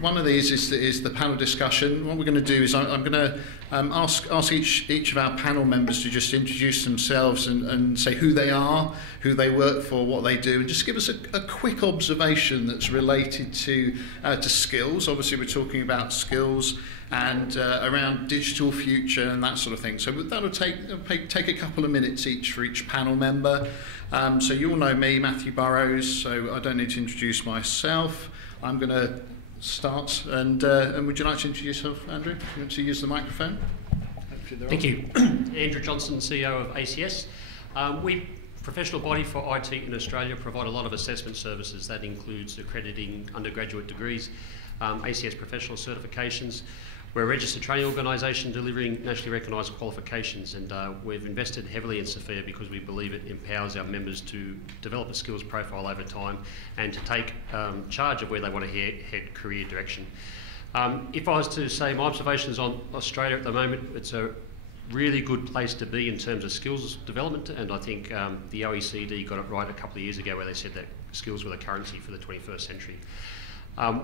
one of these is the panel discussion. What we're going to do is I'm going to ask each of our panel members to just introduce themselves and say who they are, who they work for, what they do, and just give us a quick observation that's related to skills. Obviously, we're talking about skills and around digital future and that sort of thing. So that'll take a couple of minutes each for each panel member. So you all know me, Matthew Burrows, so I don't need to introduce myself. I'm going to start, and would you like to introduce yourself, Andrew? You want to use the microphone? Thank you. Andrew Johnson, CEO of ACS. We, professional body for IT in Australia, provide a lot of assessment services. That includes accrediting undergraduate degrees, ACS professional certifications. We're a registered training organisation delivering nationally recognised qualifications, and we've invested heavily in SFIA because we believe it empowers our members to develop a skills profile over time and to take charge of where they want to head career direction. If I was to say my observations on Australia at the moment, it's a really good place to be in terms of skills development, and I think the OECD got it right a couple of years ago where they said that skills were the currency for the 21st century.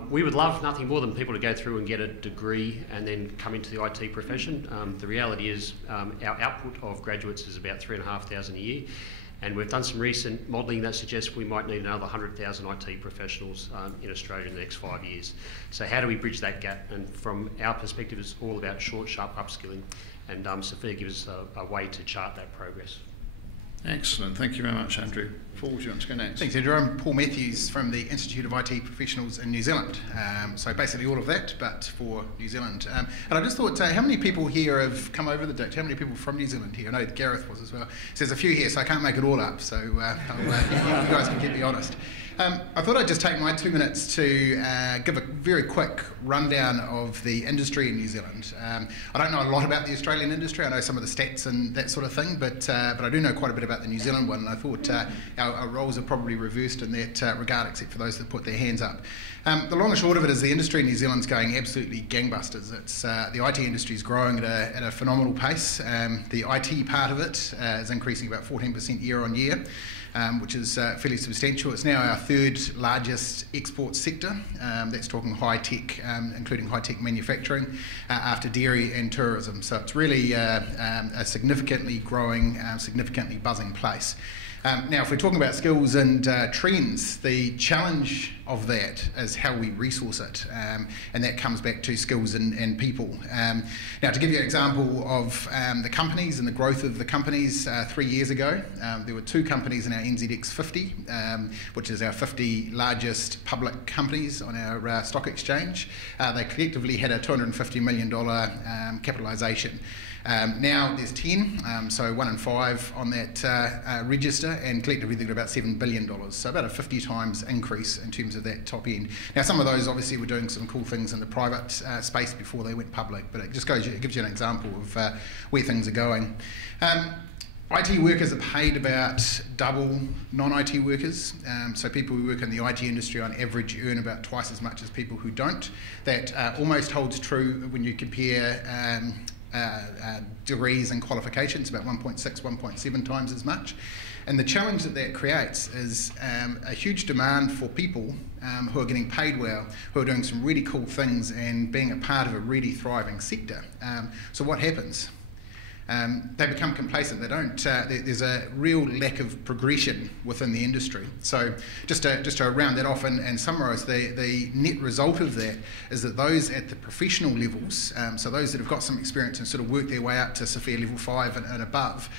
We would love nothing more than people to go through and get a degree and then come into the IT profession. The reality is our output of graduates is about 3,500 a year, and we've done some recent modelling that suggests we might need another 100,000 IT professionals in Australia in the next 5 years. So how do we bridge that gap? And from our perspective, it's all about short, sharp upskilling, and SFIA gives us a way to chart that progress. Excellent. Thank you very much, Andrew. Paul, do you want to go next? Thanks, Andrew. I'm Paul Matthews from the Institute of IT Professionals in New Zealand. So basically all of that, but for New Zealand. And I just thought, how many people here have come over the ditch? How many people from New Zealand here? I know Gareth was as well. So there's a few here, so I can't make it all up. So you guys can keep me honest. I thought I'd just take my 2 minutes to give a very quick rundown of the industry in New Zealand. I don't know a lot about the Australian industry. I know some of the stats and that sort of thing, but I do know quite a bit about the New Zealand one, and I thought our roles are probably reversed in that regard, except for those that put their hands up. The long and short of it is the industry in New Zealand's going absolutely gangbusters. It's the IT industry is growing at a phenomenal pace. The IT part of it is increasing about 14% year on year. Which is fairly substantial. It's now our third largest export sector. That's talking high tech, including high tech manufacturing, after dairy and tourism. So it's really a significantly growing, significantly buzzing place. Now, if we're talking about skills and trends, the challenge of that is how we resource it, and that comes back to skills and people. Now, to give you an example of the companies and the growth of the companies, 3 years ago, there were 2 companies in our NZX 50, which is our 50 largest public companies on our stock exchange. They collectively had a $250 million capitalisation. Now there's 10, so 1 in 5 on that register, and collectively they've got about $7 billion, so about a 50 times increase in terms of that top end. Now some of those obviously were doing some cool things in the private space before they went public, but it gives you an example of where things are going. IT workers are paid about double non-IT workers, so people who work in the IT industry on average earn about twice as much as people who don't. That almost holds true when you compare degrees and qualifications, about 1.6, 1.7 times as much. And the challenge that creates is a huge demand for people who are getting paid well, who are doing some really cool things and being a part of a really thriving sector. So what happens? They become complacent. They don't. There's a real lack of progression within the industry. So just to round that off and summarise, the net result of that is that those at the professional levels, so those that have got some experience and sort of work their way up to SFIA level 5 and above,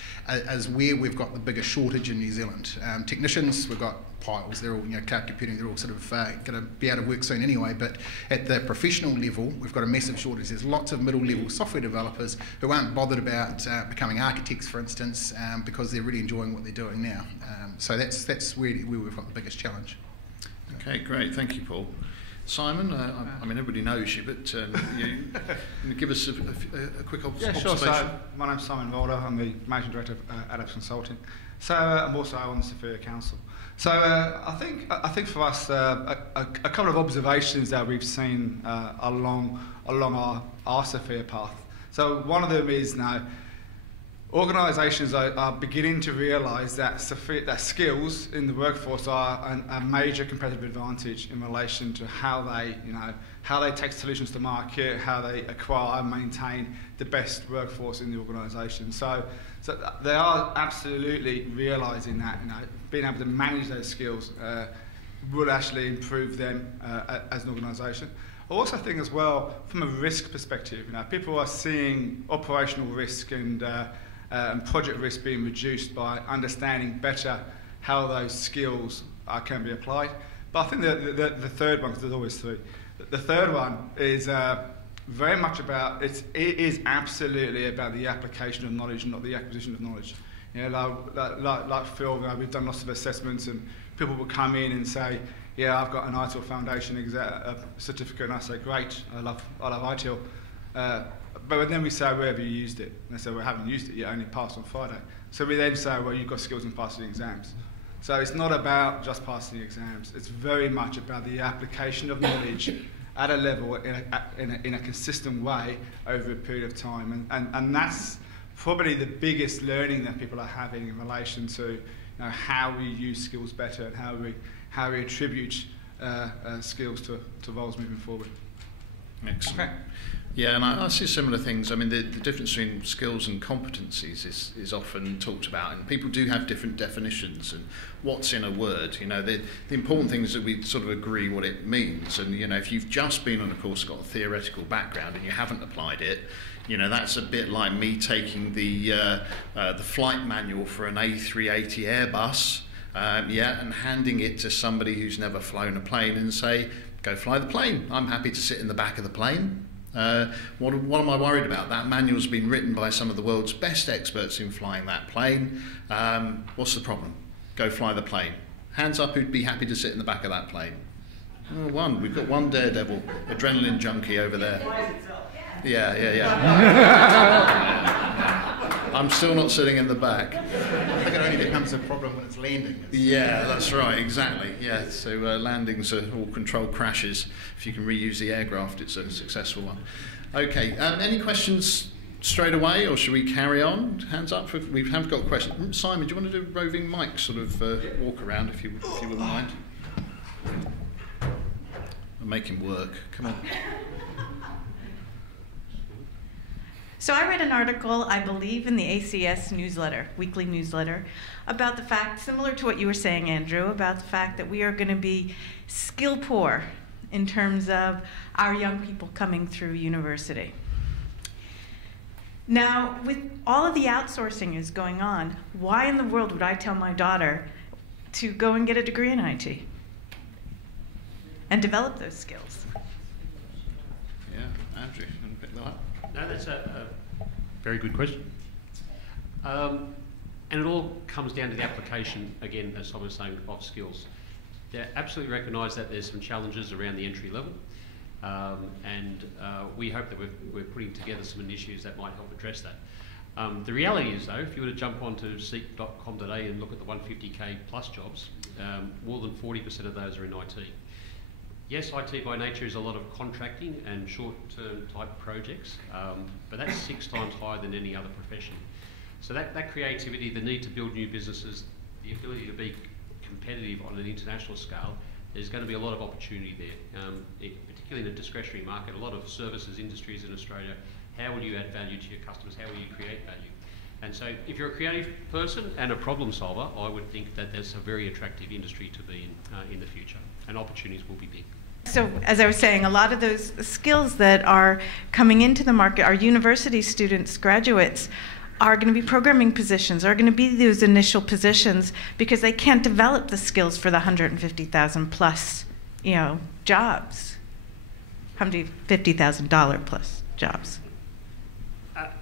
is where we've got the biggest shortage in New Zealand. Technicians, we've got piles. They're all, cloud computing. They're all sort of going to be out of work soon anyway. But at the professional level, we've got a massive shortage. There's lots of middle-level software developers who aren't bothered about becoming architects, for instance, because they're really enjoying what they're doing now. So that's where we've got the biggest challenge. Okay, great. Thank you, Paul. Simon, I mean, everybody knows you, but you give us a quick observation. Yeah, sure. So my name's Simon Mulder. I'm the Managing Director of Adams Consulting. So I'm also on the SFIA Council. So I think for us, a couple of observations that we've seen along our SFIA path. So one of them is now organisations are beginning to realise that skills in the workforce are a major competitive advantage in relation to how they take solutions to market, how they acquire and maintain the best workforce in the organisation. So they are absolutely realising that being able to manage those skills will actually improve them as an organisation. I also think as well, from a risk perspective, people are seeing operational risk and project risk being reduced by understanding better how those skills can be applied. But I think the third one, because there's always three, the third one is very much about, it is absolutely about the application of knowledge, not the acquisition of knowledge. Like Phil, we've done lots of assessments and people will come in and say, yeah, I've got an ITIL Foundation certificate, and I say, great, I love ITIL. But then we say, where have you used it? And they say, well, I haven't used it yet, I only passed on Friday. So we then say, well, you've got skills in passing the exams. So it's not about just passing the exams. It's very much about the application of knowledge at a level, in a consistent way over a period of time. And that's probably the biggest learning that people are having in relation to how we use skills better and how we attribute skills to roles moving forward. Excellent. Okay. Yeah, and I see similar things. I mean, the difference between skills and competencies is often talked about, and people do have different definitions and what's in a word. The important thing is that we sort of agree what it means. And, if you've just been on a course, got a theoretical background, and you haven't applied it, that's a bit like me taking the flight manual for an A380 Airbus, and handing it to somebody who's never flown a plane and say, go fly the plane. I'm happy to sit in the back of the plane. What am I worried about? That manual's been written by some of the world's best experts in flying that plane. What's the problem? Go fly the plane. Hands up who'd be happy to sit in the back of that plane. Oh, one. We've got one daredevil, adrenaline junkie over there. Yeah. I'm still not sitting in the back. I think it only becomes a problem when it's landing. Yeah, that's right, exactly. Yeah, so landings are all controlled crashes. If you can reuse the aircraft, it's a successful one. Okay, any questions straight away, or should we carry on? Hands up. We have got questions. Simon, do you want to do a roving mic sort of walk around, if you wouldn't mind? I'll make him work. Come on. So I read an article, I believe, in the ACS newsletter, weekly newsletter, about the fact, similar to what you were saying, Andrew, about the fact that we are going to be skill poor in terms of our young people coming through university. Now, with all of the outsourcing is going on, why in the world would I tell my daughter to go and get a degree in IT and develop those skills? Yeah, Andrew, you want to pick that up? No, that's a very good question. And it all comes down to the application, again, as Simon was saying, of skills. They absolutely recognise that there's some challenges around the entry level, and we hope that we're putting together some initiatives that might help address that. The reality is, though, if you were to jump onto seek.com today and look at the 150k plus jobs, more than 40% of those are in IT. Yes, IT by nature is a lot of contracting and short-term type projects, but that's 6 times higher than any other profession. So that creativity, the need to build new businesses, the ability to be competitive on an international scale, there's going to be a lot of opportunity there, particularly in the discretionary market. A lot of services industries in Australia, how will you add value to your customers? How will you create value? And so if you're a creative person and a problem solver, I would think that that's a very attractive industry to be in the future, and opportunities will be big. So, as I was saying, a lot of those skills that are coming into the market, our university students, graduates, are going to be programming positions, are going to be those initial positions because they can't develop the skills for the 150,000 plus, jobs, $150,000 plus jobs.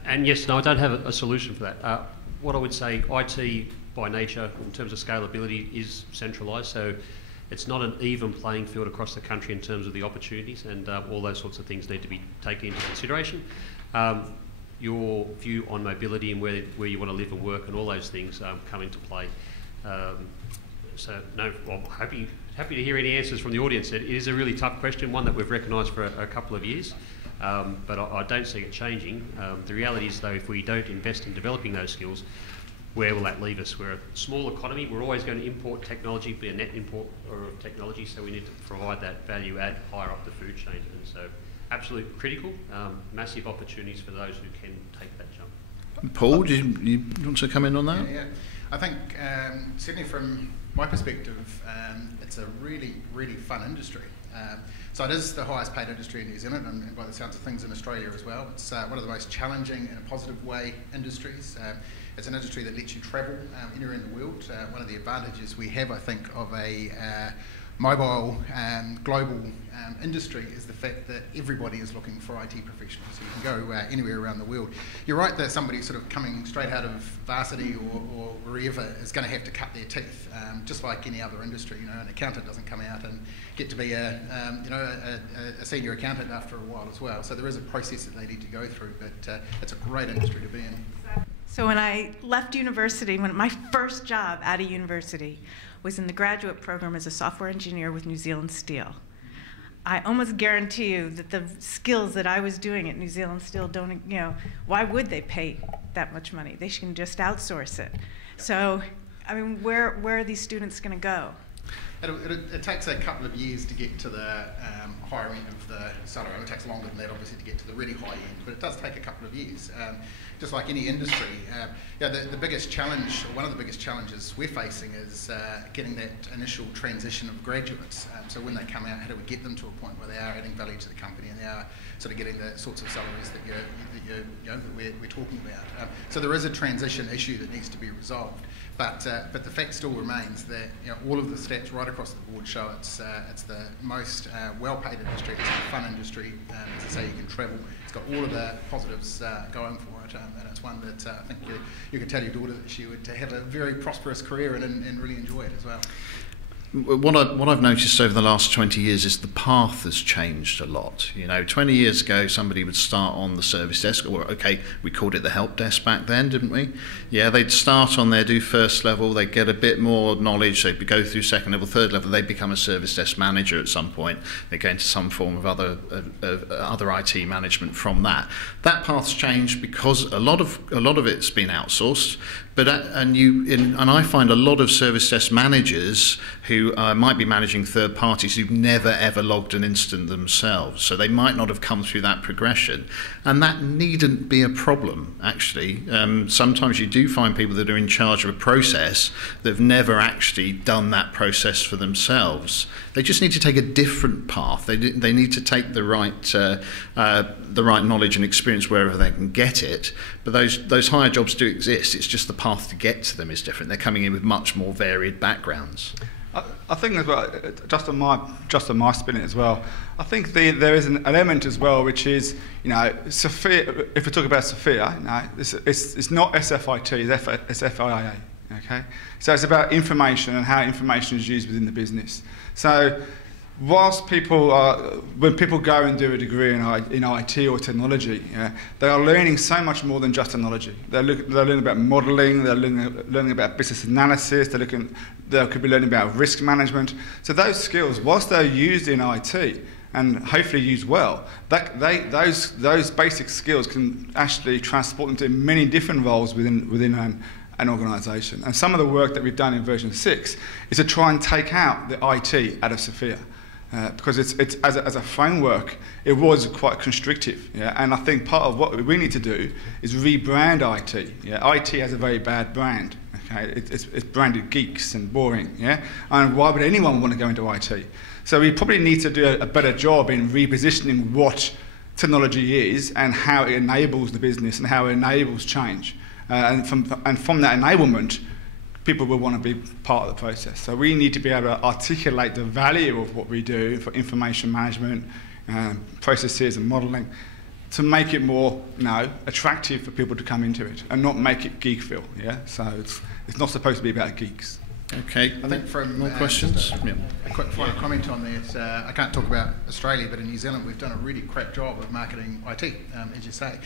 And yes, no, I don't have a solution for that. What I would say, IT by nature, in terms of scalability, is centralised. So it's not an even playing field across the country in terms of the opportunities, and all those sorts of things need to be taken into consideration. Your view on mobility and where you want to live and work and all those things come into play. So no, well, I'm happy happy to hear any answers from the audience. It is a really tough question, one that we've recognised for a couple of years, but I don't see it changing. The reality is, though, if we don't invest in developing those skills, where will that leave us? We're a small economy. We're always going to import technology, be a net importer of technology, so we need to provide that value add higher up the food chain. And so absolutely critical, massive opportunities for those who can take that jump. Paul, do you want to come in on that? Yeah. I think certainly from my perspective, it's a really, really fun industry. So it is the highest paid industry in New Zealand, and by the sounds of things in Australia as well. It's one of the most challenging in a positive way industries. It's an industry that lets you travel anywhere in the world. One of the advantages we have, I think, of a mobile global industry is the fact that everybody is looking for IT professionals. So you can go anywhere around the world. You're right that somebody sort of coming straight out of varsity or wherever is going to have to cut their teeth, just like any other industry. You know, an accountant doesn't come out and get to be a senior accountant after a while as well. So there is a process that they need to go through, but it's a great industry to be in. So when I left university, my first job out of university was in the graduate program as a software engineer with New Zealand Steel. I almost guarantee you that the skills that I was doing at New Zealand Steel don't, why would they pay that much money? They can just outsource it. So, I mean, where are these students going to go? It takes a couple of years to get to the higher end of the salary. It takes longer than that, obviously, to get to the really high end, but it does take a couple of years. Just like any industry, the biggest challenge, or one of the biggest challenges we're facing is getting that initial transition of graduates. So when they come out, how do we get them to a point where they are adding value to the company and they are sort of getting the sorts of salaries that we're talking about. So there is a transition issue that needs to be resolved. But the fact still remains that all of the stats right across the board show it's the most well-paid industry. It's a fun industry. As I say, you can travel. It's got all of the positives going for it, and it's one that I think you could tell your daughter that she would have a very prosperous career in and really enjoy it as well. What I've noticed over the last 20 years is the path has changed a lot. 20 years ago, somebody would start on the service desk, or we called it the help desk back then, didn't we? Yeah, they'd start on there, do first level, they'd get a bit more knowledge, they'd go through second level, third level, they'd become a service desk manager at some point. They'd go into some form of other IT management from that. That path's changed because a lot of it's been outsourced. But and I find a lot of service desk managers who might be managing third parties who've never ever logged an incident themselves, so they might not have come through that progression, and that needn't be a problem. Actually, sometimes you do find people that are in charge of a process that've never actually done that process for themselves. They just need to take a different path. They need to take the right knowledge and experience wherever they can get it. But those higher jobs do exist. It's just the path to get to them is different. They're coming in with much more varied backgrounds. I think as well, just on my spin it as well, I think there is an element as well, which is, SFIA, if we talk about SFIA, it's not SFIT, it's SFIA, okay? So it's about information and how information is used within the business. So whilst when people go and do a degree in IT or technology, they are learning so much more than just technology. They're learning about modelling, they're learning about business analysis, they could be learning about risk management. So those skills, whilst they're used in IT and hopefully used well, those basic skills can actually transport them to many different roles within an organisation. And some of the work that we've done in version 6 is to try and take out the IT out of SFIA. Because it's as a framework, it was quite constrictive, and I think part of what we need to do is rebrand IT. IT has a very bad brand. Okay, it's branded geeks and boring. And why would anyone want to go into IT? So we probably need to do a better job in repositioning what technology is and how it enables the business and how it enables change. And from that enablement, people will want to be part of the process. So we need to be able to articulate the value of what we do for information management, processes and modelling, to make it more attractive for people to come into it and not make it geekville. So it's not supposed to be about geeks. Okay, I think from more questions? A quick final comment on that. I can't talk about Australia, but in New Zealand we've done a really crap job of marketing IT, as you say.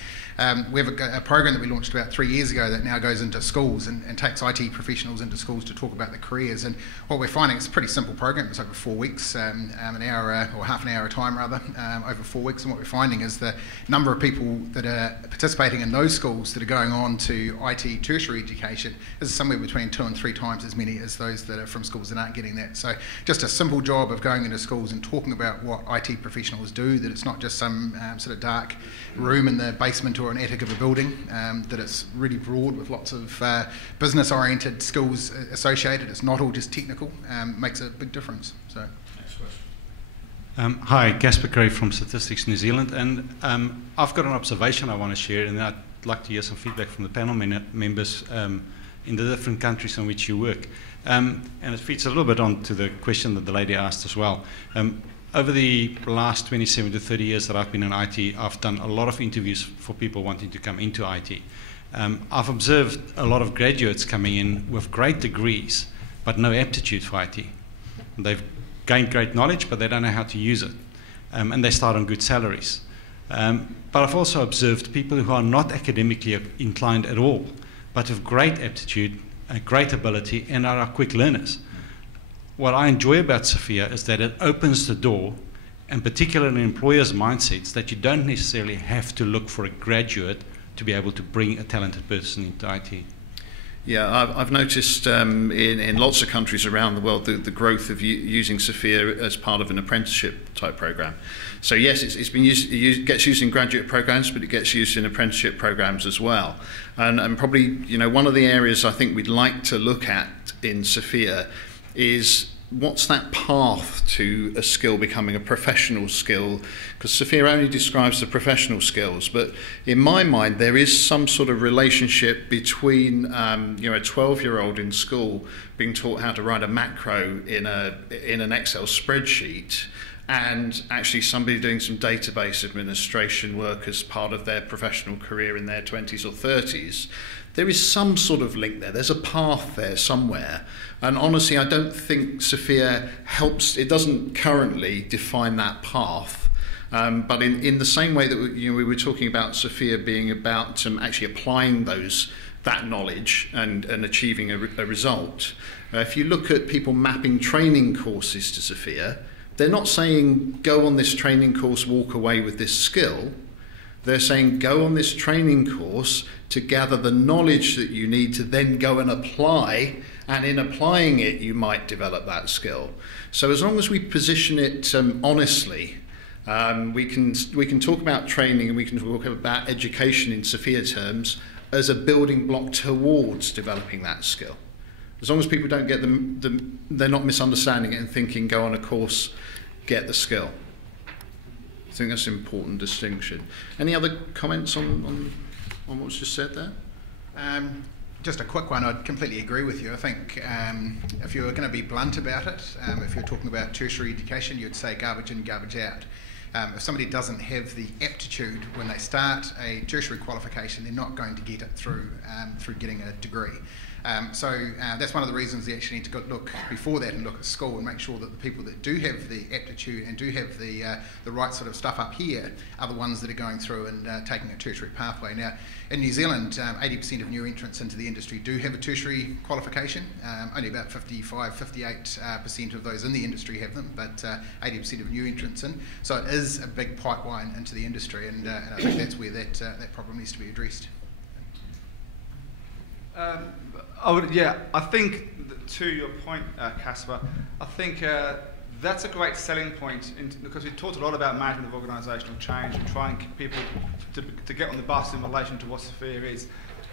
We have a program that we launched about 3 years ago that now goes into schools and takes IT professionals into schools to talk about their careers. And what we're finding, it's a pretty simple program. It's over 4 weeks, an hour or half an hour a time rather, over 4 weeks. And what we're finding is the number of people that are participating in those schools that are going on to IT tertiary education is somewhere between 2 and 3 times as many as those that are from schools that aren't getting that. So just a simple job of going into schools and talking about what IT professionals do, that it's not just some sort of dark room in the basement or an attic of a building, that it's really broad with lots of business-oriented skills associated. It's not all just technical, makes a big difference. So. Next question. Hi, Gasper Gray from Statistics New Zealand, and I've got an observation I want to share, and I'd like to hear some feedback from the panel members in the different countries in which you work. And it feeds a little bit on to the question that the lady asked as well. Over the last 27 to 30 years that I've been in IT, I've done a lot of interviews for people wanting to come into IT. I've observed a lot of graduates coming in with great degrees, but no aptitude for IT. They've gained great knowledge, but they don't know how to use it. And they start on good salaries. But I've also observed people who are not academically inclined at all, but have great aptitude, great ability, and are quick learners. What I enjoy about SFIA is that it opens the door, and particularly in employers' mindsets, that you don't necessarily have to look for a graduate to be able to bring a talented person into IT. Yeah, I've noticed in lots of countries around the world the growth of using SFIA as part of an apprenticeship type program. So yes, it's been gets used in graduate programs, but it gets used in apprenticeship programs as well. And probably one of the areas I think we'd like to look at in SFIA is what's that path to a skill becoming a professional skill? Because SFIA only describes the professional skills, but in my mind there is some sort of relationship between a 12-year-old in school being taught how to write a macro in an Excel spreadsheet, and actually somebody doing some database administration work as part of their professional career in their 20s or 30s. There is some sort of link there. There's a path there somewhere. And honestly, I don't think SFIA helps. It doesn't currently define that path. But in the same way that we were talking about SFIA being about actually applying that knowledge and achieving a result, if you look at people mapping training courses to SFIA, they're not saying go on this training course, walk away with this skill. They're saying go on this training course to gather the knowledge that you need to then go and apply, and in applying it you might develop that skill. So as long as we position it honestly, we can talk about training and we can talk about education in SFIA terms as a building block towards developing that skill. As long as people don't get they're not misunderstanding it and thinking go on a course, get the skill. I think that's an important distinction. Any other comments on what's just said there? Just a quick one. I'd completely agree with you. I think if you were going to be blunt about it, if you're talking about tertiary education, you'd say garbage in, garbage out. If somebody doesn't have the aptitude when they start a tertiary qualification, they're not going to get it through getting a degree. So that's one of the reasons they actually need to look before that and look at school and make sure that the people that do have the aptitude and do have the right sort of stuff up here are the ones that are going through and taking a tertiary pathway. Now, in New Zealand, 80% of new entrants into the industry do have a tertiary qualification. Only about 58% of those in the industry have them, but 80% of new entrants in. So it is a big pipeline into the industry, and I think that's where that problem needs to be addressed. I think to your point, Casper, I think that's a great selling point because we've talked a lot about management of organisational change and trying people to get on the bus in relation to what SFIA is.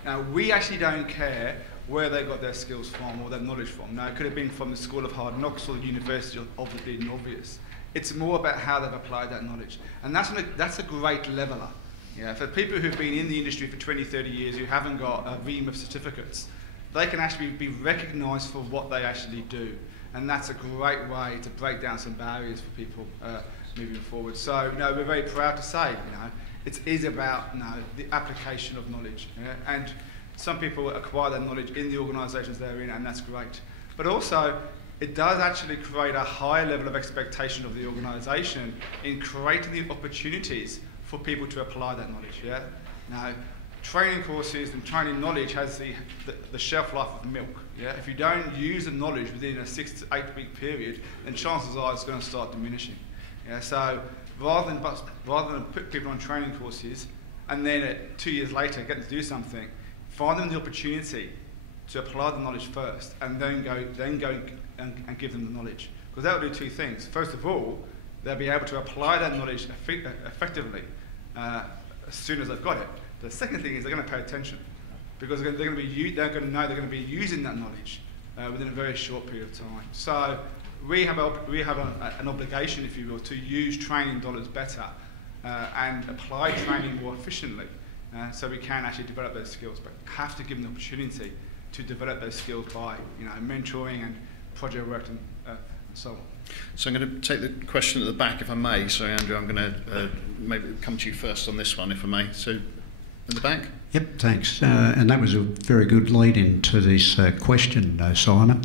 Now, we actually don't care where they got their skills from or their knowledge from. Now, it could have been from the School of Hard Knocks or the University of the Bleeding Obvious. It's more about how they've applied that knowledge. And that's a great leveller. Yeah, for people who've been in the industry for 20, 30 years who haven't got a ream of certificates, they can actually be recognised for what they actually do. And that's a great way to break down some barriers for people moving forward. So, we're very proud to say, it is about the application of knowledge. Yeah? And some people acquire that knowledge in the organisations they're in, and that's great. but also it does actually create a higher level of expectation of the organisation in creating the opportunities for people to apply that knowledge. Yeah. Now, training courses and training knowledge has the shelf life of milk. Yeah. If you don't use the knowledge within a 6 to 8 week period, then chances are it's going to start diminishing. Yeah. So rather than put people on training courses and then 2 years later get them to do something, find them the opportunity to apply the knowledge first, and then go and give them the knowledge. Because that will do two things. First of all, they'll be able to apply that knowledge effectively as soon as they've got it. The second thing is they're going to pay attention, because they're going to know they're going to be using that knowledge within a very short period of time. So we have an obligation, if you will, to use training dollars better and apply training more efficiently, so we can actually develop those skills. But have to give them the opportunity to develop those skills by, mentoring and project work and so on. So I'm going to take the question at the back, if I may. So Andrew, I'm going to maybe come to you first on this one, if I may. So in the back. Yep, thanks. And that was a very good lead into this question, Simon.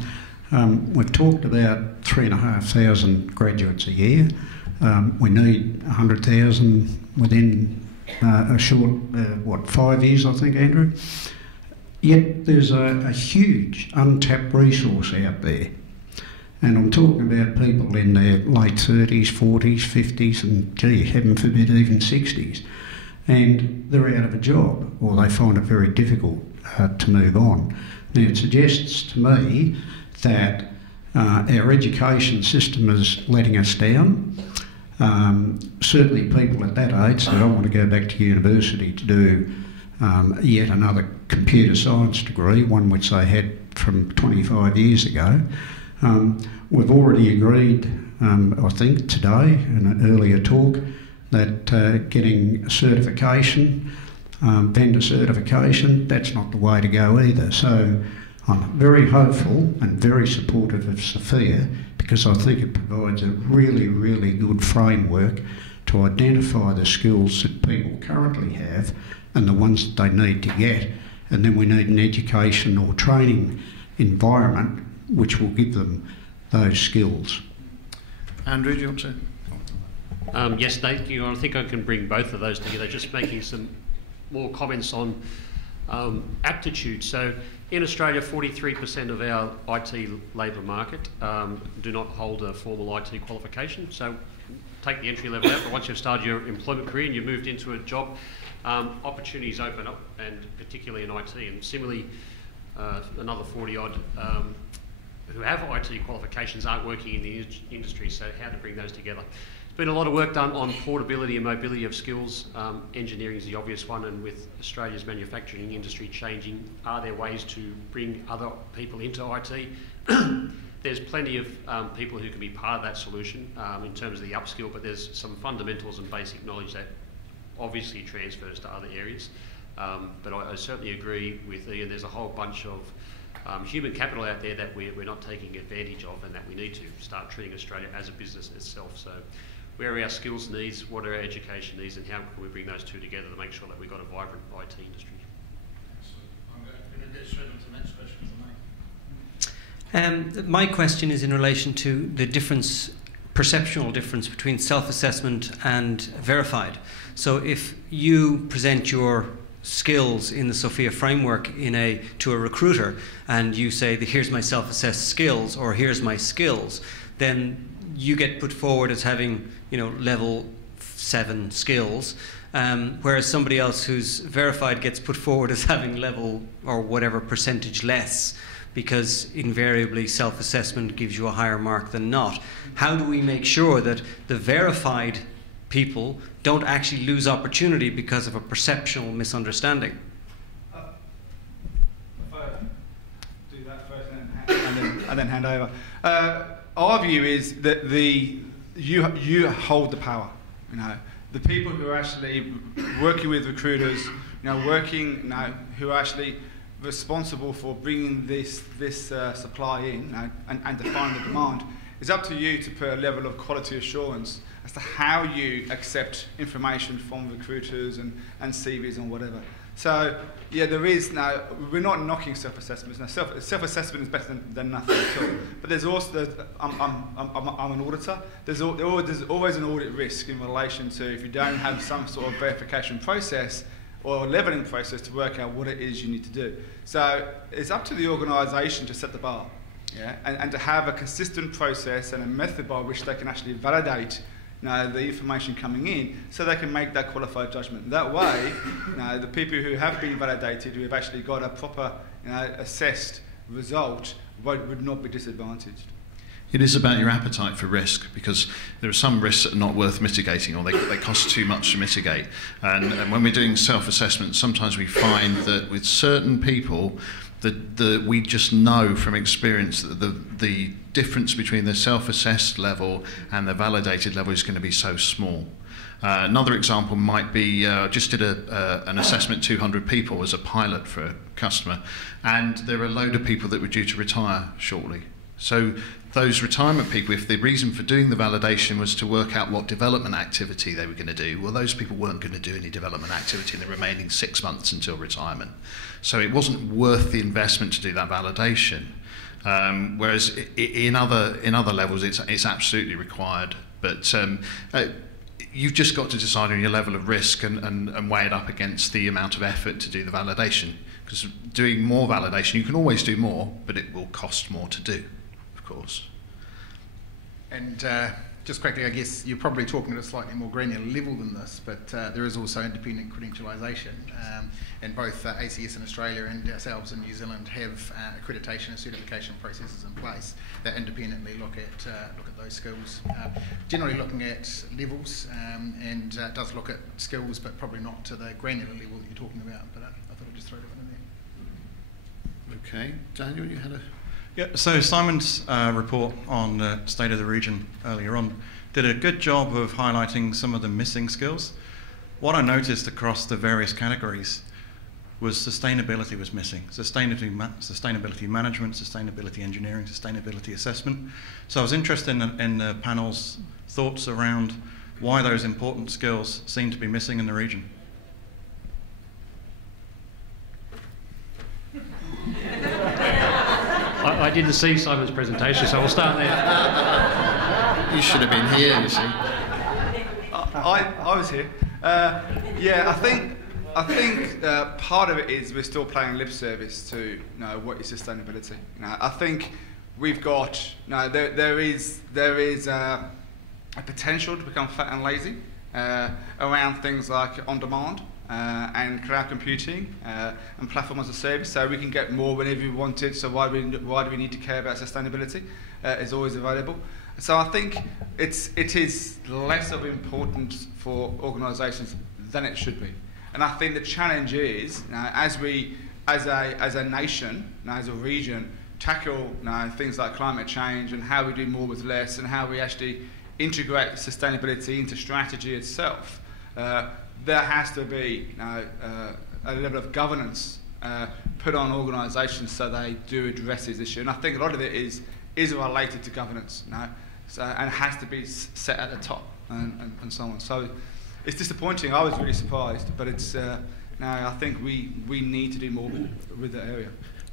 We've talked about 3,500 graduates a year. We need 100,000 within a short, 5 years, I think, Andrew? Yet there's a huge untapped resource out there. And I'm talking about people in their late 30s, 40s, 50s, and gee, heaven forbid, even 60s. And they're out of a job, or they find it very difficult to move on. Now, it suggests to me that our education system is letting us down. Certainly people at that age that don't want to go back to university to do yet another computer science degree, one which they had from 25 years ago. We've already agreed, I think today in an earlier talk, that getting certification, vendor certification, that's not the way to go either. So I'm very hopeful and very supportive of SFIA, because I think it provides a really, really good framework to identify the skills that people currently have and the ones that they need to get. And then we need an education or training environment which will give them those skills. Andrew, do you want to? Yes, thank you. I think I can bring both of those together, just making some more comments on aptitude. So in Australia, 43% of our IT labour market do not hold a formal IT qualification. So take the entry level out, but once you've started your employment career and you've moved into a job, opportunities open up, and particularly in IT. And similarly, another 40 odd who have IT qualifications aren't working in the industry, so how to bring those together. There's been a lot of work done on portability and mobility of skills. Engineering is the obvious one, and with Australia's manufacturing industry changing, are there ways to bring other people into IT? There's plenty of people who can be part of that solution in terms of the upskill, but there's some fundamentals and basic knowledge that obviously transfers to other areas. But I certainly agree with Ian, there's a whole bunch of human capital out there that we're not taking advantage of, and that we need to start treating Australia as a business itself. So where are our skills needs, what are our education needs, and how can we bring those two together to make sure that we've got a vibrant IT industry? I'm going to get straight on to the next question for Mike. My question is in relation to the perceptual difference between self-assessment and verified. So if you present your skills in the SFIA framework to a recruiter, and you say that here's my self-assessed skills, or here's my skills, then you get put forward as having level 7 skills, whereas somebody else who's verified gets put forward as having level or whatever percentage less, because invariably self-assessment gives you a higher mark than not. How do we make sure that the verified people don't actually lose opportunity because of a perceptual misunderstanding? If I do that first and then hand over. Our view is that you hold the power. The people who are actually working with recruiters, who are actually responsible for bringing this supply in and defining the demand. It's up to you to put a level of quality assurance as to how you accept information from recruiters and CVs and whatever. So, yeah, there is now, we're not knocking self-assessments. Now, self-assessment is better than nothing at all. But there's also, I'm an auditor, there's always an audit risk in relation to if you don't have some sort of verification process or levelling process to work out what it is you need to do. So it's up to the organisation to set the bar, yeah, and to have a consistent process and a method by which they can actually validate the information coming in, so they can make that qualified judgment. That way, the people who have been validated, who have actually got a proper assessed result, would not be disadvantaged. It is about your appetite for risk, because there are some risks that are not worth mitigating, or they cost too much to mitigate. And when we're doing self-assessment, sometimes we find that with certain people, that we just know from experience that the difference between the self-assessed level and the validated level is going to be so small. Another example might be, just did an assessment, 200 people as a pilot for a customer, and there are a load of people that were due to retire shortly. So those retirement people, if the reason for doing the validation was to work out what development activity they were going to do, well, those people weren't going to do any development activity in the remaining 6 months until retirement. So it wasn't worth the investment to do that validation. Whereas in other levels, it's absolutely required. But you've just got to decide on your level of risk and weigh it up against the amount of effort to do the validation. Because doing more validation, you can always do more, but it will cost more to do, of course. And just quickly, I guess you're probably talking at a slightly more granular level than this, but there is also independent credentialisation, and both ACS in Australia and ourselves in New Zealand have accreditation and certification processes in place that independently look at those skills. Generally looking at levels, and does look at skills, but probably not to the granular level that you're talking about. But I thought I'd just throw that one in there. Okay, Daniel, you had a... Yeah, so Simon's report on the state of the region earlier on did a good job of highlighting some of the missing skills. What I noticed across the various categories was sustainability was missing. Sustainability management, sustainability engineering, sustainability assessment. So I was interested in the panel's thoughts around why those important skills seem to be missing in the region. I didn't see Simon's presentation, so we'll start there. You should have been here, you see. I was here. Yeah, I think part of it is we're still paying lip service to what is sustainability. I think we've got there is a potential to become fat and lazy around things like on demand. And cloud computing and platform as a service, so we can get more whenever we want it. So why do we need to care about sustainability? It's always available. So I think it is less of importance for organisations than it should be. And I think the challenge is as a nation, as a region, tackle things like climate change and how we do more with less, and how we actually integrate sustainability into strategy itself. There has to be a level of governance put on organisations so they do address this issue. And I think a lot of it is related to governance, and has to be set at the top and so on. So it's disappointing. I was really surprised, but it's I think we need to do more with that area.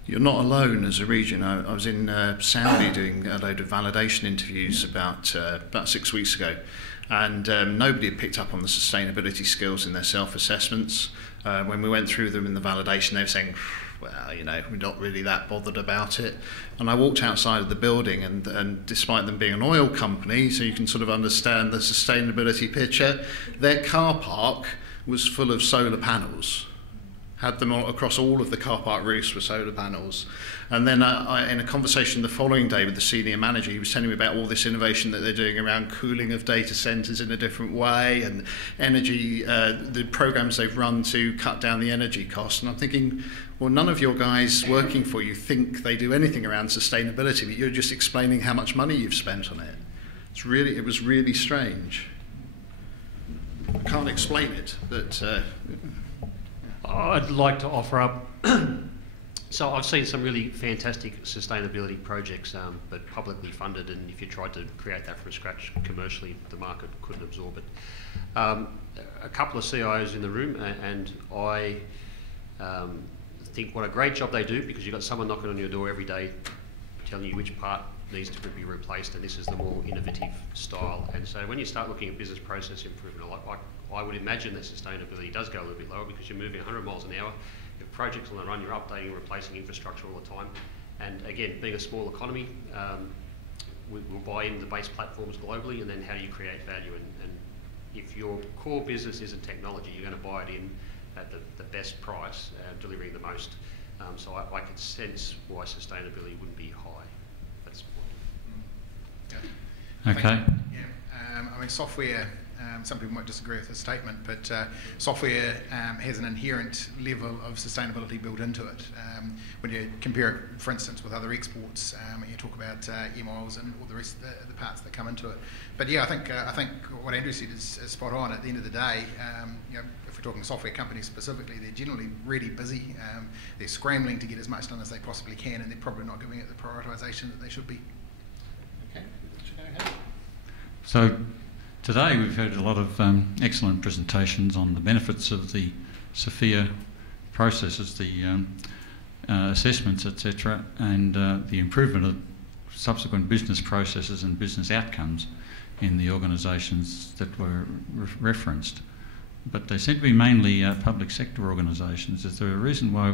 You're not alone as a region. I was in Saudi doing a load of validation interviews about 6 weeks ago. And nobody had picked up on the sustainability skills in their self-assessments. When we went through them in the validation, they were saying, well, we're not really that bothered about it. And I walked outside of the building, and despite them being an oil company, so you can sort of understand the sustainability picture, their car park was full of solar panels. Had them all, across all of the car park roofs were solar panels. And then in a conversation the following day with the senior manager, he was telling me about all this innovation that they're doing around cooling of data centres in a different way, and energy, the programs they've run to cut down the energy costs. And I'm thinking, well, none of your guys working for you think they do anything around sustainability, but you're just explaining how much money you've spent on it. It was really strange. I can't explain it, but... I'd like to offer up, so I've seen some really fantastic sustainability projects, but publicly funded, and if you tried to create that from scratch commercially, the market couldn't absorb it. A couple of CIOs in the room, and I think what a great job they do, because you've got someone knocking on your door every day telling you which part needs to be replaced, and this is the more innovative style. And so when you start looking at business process improvement, I would imagine that sustainability does go a little bit lower, because you're moving 100 miles an hour. If projects on the run, you're updating and replacing infrastructure all the time. And again, being a small economy, we'll buy in the base platforms globally, and then how do you create value? And if your core business isn't technology, you're going to buy it in at the best price, delivering the most. So I could sense why sustainability wouldn't be high. That's the point. Yeah. Okay. I mean, software, some people might disagree with this statement, but software has an inherent level of sustainability built into it. When you compare it, for instance, with other exports, you talk about e-miles and all the rest of the parts that come into it. But yeah, I think what Andrew said is spot on. At the end of the day, if we're talking software companies specifically, they're generally really busy. They're scrambling to get as much done as they possibly can, and they're probably not giving it the prioritisation that they should be. Okay, go ahead. So today we've heard a lot of excellent presentations on the benefits of the SFIA processes, the assessments, etc., and the improvement of subsequent business processes and business outcomes in the organisations that were referenced. But they seem to be mainly public sector organisations. Is there a reason why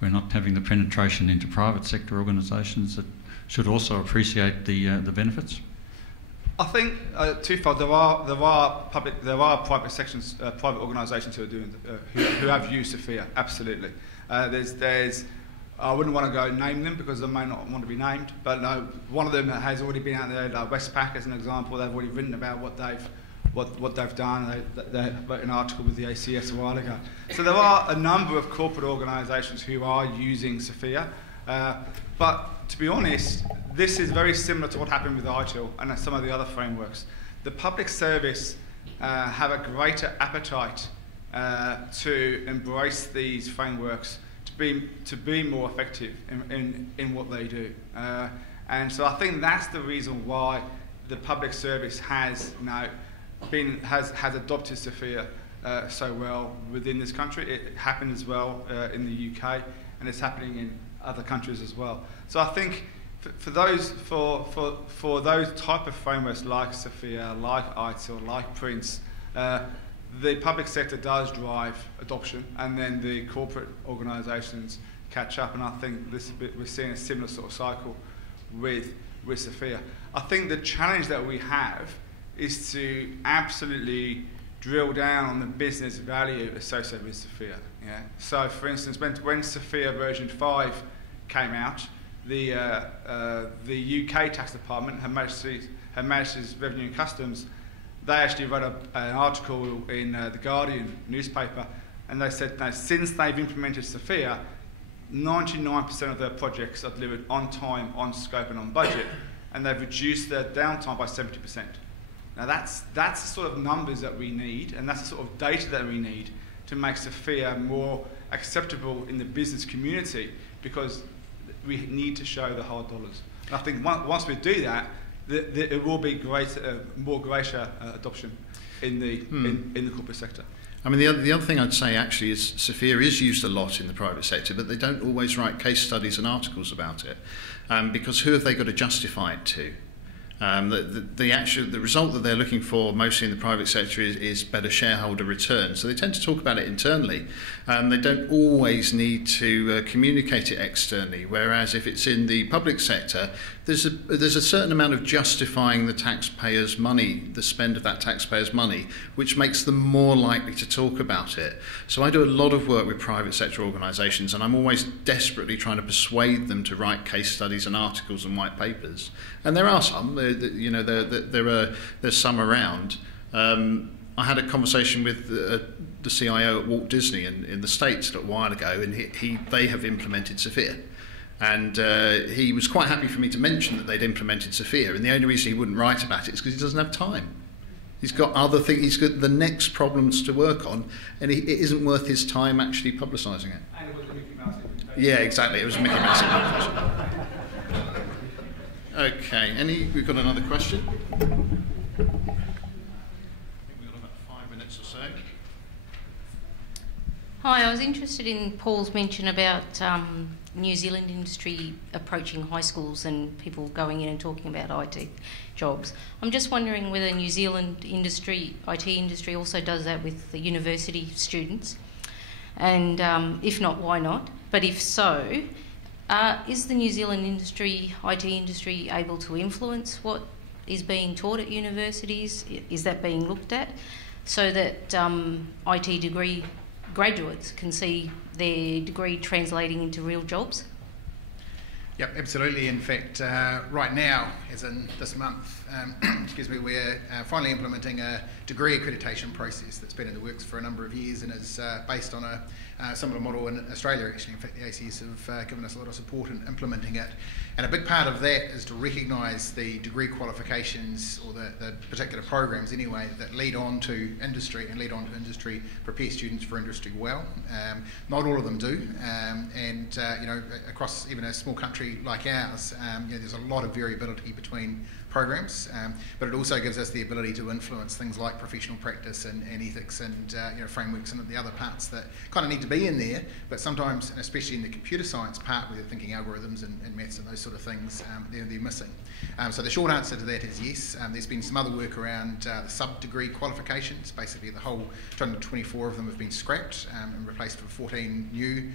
we're not having the penetration into private sector organisations that should also appreciate the benefits? I think twofold. There are private sections, private organisations who are doing who have used SFIA. Absolutely. There's I wouldn't want to go name them because they may not want to be named, but no, one of them has already been out there. Like Westpac, as an example, they've already written about what they've done. They wrote an article with the ACS a while ago. So there are a number of corporate organisations who are using SFIA, but to be honest, this is very similar to what happened with ITIL and some of the other frameworks. The public service have a greater appetite to embrace these frameworks, to be more effective in what they do. And so I think that's the reason why the public service has now has adopted SFIA so well within this country. It happened as well in the UK, and it's happening in other countries as well. So I think for those type of frameworks like SFIA, like ITIL, like Prince, the public sector does drive adoption, and then the corporate organisations catch up. And I think we're seeing a similar sort of cycle with SFIA. I think the challenge that we have is to absolutely drill down on the business value associated with SFIA. Yeah. So, for instance, when SFIA version 5 came out, the UK tax department, Her Majesty's Revenue and Customs, they actually wrote an article in the Guardian newspaper, and they said that since they've implemented SFIA, 99% of their projects are delivered on time, on scope, and on budget, and they've reduced their downtime by 70%. Now that's the sort of numbers that we need, and that's the sort of data that we need to make SFIA more acceptable in the business community, because we need to show the hard dollars. And I think once we do that, it will be more greater adoption in the corporate sector. I mean, the other thing I'd say actually is SFIA is used a lot in the private sector, but they don't always write case studies and articles about it, because who have they got to justify it to? The result that they're looking for mostly in the private sector is better shareholder return. So they tend to talk about it internally. They don't always need to communicate it externally. Whereas if it's in the public sector, there's a certain amount of justifying the taxpayers' money, the spend of that taxpayers' money, which makes them more likely to talk about it. So I do a lot of work with private sector organisations, and I'm always desperately trying to persuade them to write case studies and articles and white papers. And there are some, there's some around. I had a conversation with the CIO at Walt Disney in the States a little while ago, and they have implemented SFIA. And he was quite happy for me to mention that they'd implemented SFIA, and the only reason he wouldn't write about it is because he doesn't have time. He's got other things, he's got the next problems to work on, and it isn't worth his time actually publicising it. And it was a Mickey Mouse implementation. Yeah, exactly, it was a Mickey Mouse implementation. Okay, we've got another question. I think we've got about 5 minutes or so. Hi, I was interested in Paul's mention about New Zealand industry approaching high schools and people going in and talking about IT jobs. I'm just wondering whether New Zealand industry, IT industry, also does that with the university students, and if not, why not? But if so, is the New Zealand industry, IT industry, able to influence what is being taught at universities? Is that being looked at so that IT degree graduates can see their degree translating into real jobs? Yep, absolutely. In fact, right now, as in this month, excuse me, we're finally implementing a degree accreditation process that's been in the works for a number of years and is based on a similar model in Australia, actually. In fact, the ACS have given us a lot of support in implementing it. And a big part of that is to recognise the degree qualifications, or the particular programs anyway, that lead on to industry and lead on to industry, prepare students for industry well. Not all of them do, and you know, across even a small country like ours, you know, there's a lot of variability between programs, but it also gives us the ability to influence things like professional practice and ethics and you know, frameworks and the other parts that kind of need to be in there, but sometimes, and especially in the computer science part where they're thinking algorithms and maths and those sort of things, they're missing. So the short answer to that is yes. There's been some other work around the sub-degree qualifications. Basically the whole 224 of them have been scrapped and replaced with 14 new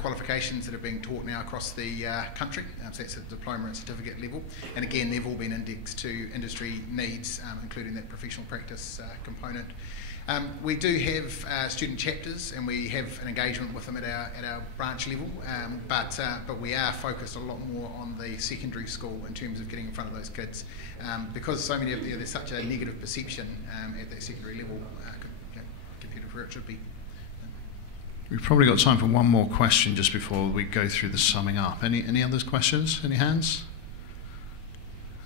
qualifications that are being taught now across the country. So that's at diploma and certificate level. And again, they've all been indexed to industry needs, including that professional practice component. We do have student chapters, and we have an engagement with them at our branch level, but we are focused a lot more on the secondary school in terms of getting in front of those kids, because so many of there's such a negative perception at that secondary level compared to where it should be. We've probably got time for one more question just before we go through the summing up. Any other questions? Any hands?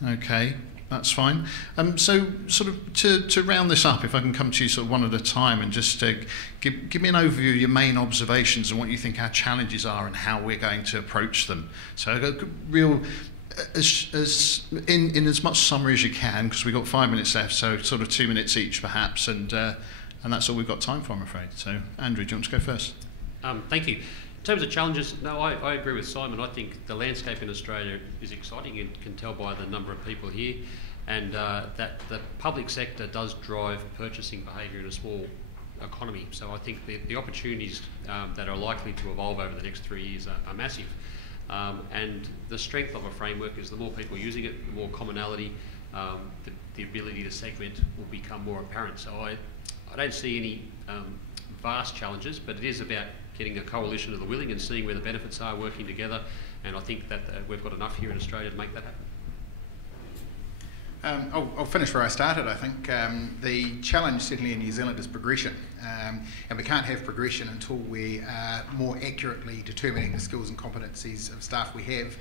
Okay, that's fine. So sort of to round this up, if I can come to you sort of one at a time and just give me an overview of your main observations and what you think our challenges are and how we're going to approach them. So real, in as much summary as you can, because we've got 5 minutes left, so sort of 2 minutes each perhaps, and that's all we've got time for, I'm afraid. So Andrew, do you want to go first? Thank you. In terms of challenges, no, I agree with Simon. I think the landscape in Australia is exciting. You can tell by the number of people here, and that the public sector does drive purchasing behaviour in a small economy. So I think the opportunities that are likely to evolve over the next 3 years are massive. And the strength of a framework is the more people using it, the more commonality, the ability to segment will become more apparent. So I don't see any vast challenges, but it is about getting a coalition of the willing and seeing where the benefits are, working together, and I think that we've got enough here in Australia to make that happen. I'll finish where I started. I think the challenge certainly in New Zealand is progression, and we can't have progression until we are more accurately determining the skills and competencies of staff we have,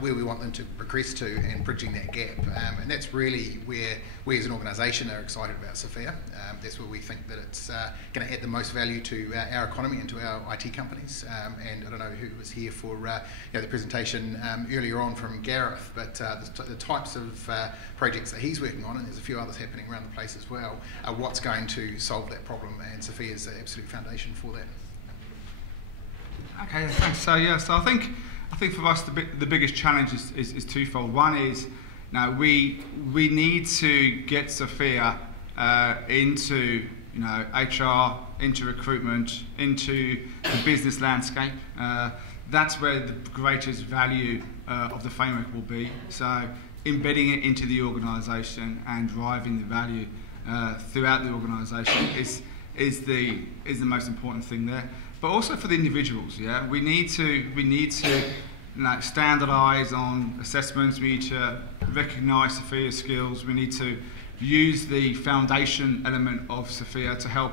where we want them to progress to, and bridging that gap. And that's really where we as an organisation are excited about SFIA. That's where we think that it's going to add the most value to our economy and to our IT companies. And I don't know who was here for the presentation earlier on from Gareth, but the types of projects that he's working on, and there's a few others happening around the place as well, are what's going to solve that problem, and SFIA is the absolute foundation for that. Okay, thanks. So I think for us the biggest challenge is twofold. One is now we need to get SFIA into HR, into recruitment, into the business landscape. That's where the greatest value of the framework will be. So embedding it into the organisation and driving the value throughout the organisation is the most important thing there. But also for the individuals, we need to standardise on assessments. We need to recognise SFIA skills. We need to use the foundation element of SFIA to help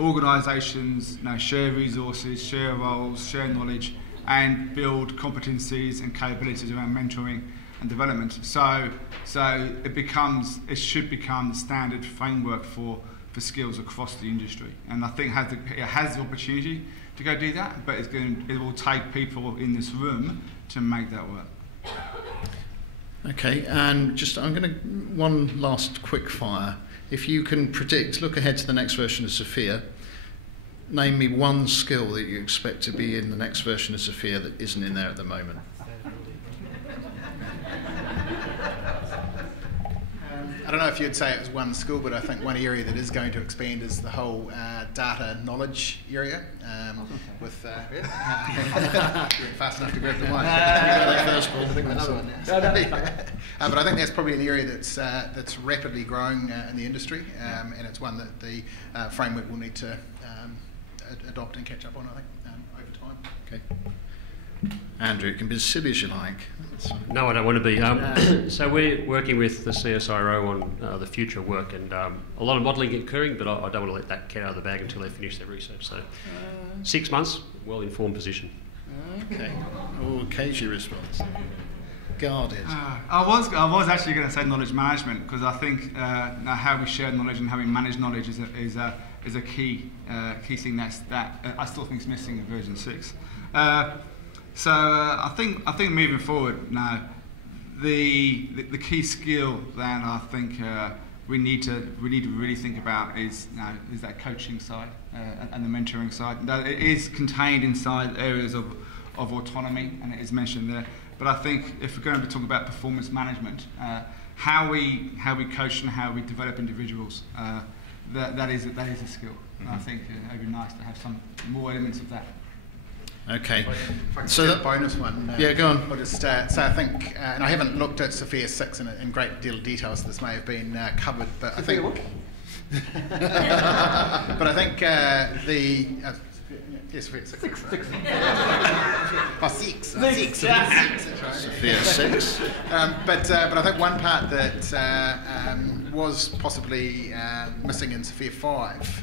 organisations share resources, share roles, share knowledge, and build competencies and capabilities around mentoring and development. So it should become the standard framework for skills across the industry. And I think it has the opportunity to go do that, but it will take people in this room to make that work. Okay, and I'm going to one last quick fire. If you can predict, look ahead to the next version of SFIA, name me one skill that you expect to be in the next version of SFIA that isn't in there at the moment. I don't know if you'd say it was one skill, but I think one area that is going to expand is the whole data knowledge area. With fast enough to grab the mic. But I think that's probably an area that's rapidly growing in the industry, and it's one that the framework will need to adopt and catch up on, I think, over time. Okay. Andrew, it can be as silly as you like. No, I don't want to be. So we're working with the CSIRO on the future work, and a lot of modelling occurring, but I don't want to let that cat out of the bag until they finish their research. So 6 months, well-informed position. Okay. Oh, cagey response. Guarded. I was actually going to say knowledge management, because I think how we share knowledge and how we manage knowledge is a key thing that I still think is missing in version 6. So I think moving forward now, the key skill that I think we need to really think about is that coaching side and the mentoring side. Now, it is contained inside areas of autonomy, and it is mentioned there. But I think if we're going to be talking about performance management, how we coach and how we develop individuals, that is a skill. And I think it would be nice to have some more elements of that. Okay. So the bonus one. Yeah, go on. I'll just say I think, and I haven't looked at SFIA 6 in great deal of detail, so this may have been covered. But I think. But I think SFIA 6. Six. SFIA 6. But I think one part that was possibly missing in SFIA 5.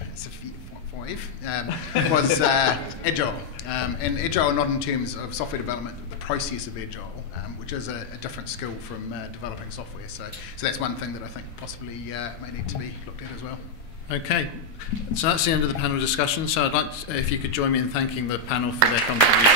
Was agile, and agile not in terms of software development, but the process of agile, which is a different skill from developing software. So that's one thing that I think possibly may need to be looked at as well. Okay, so that's the end of the panel discussion. So I'd like if you could join me in thanking the panel for their contribution.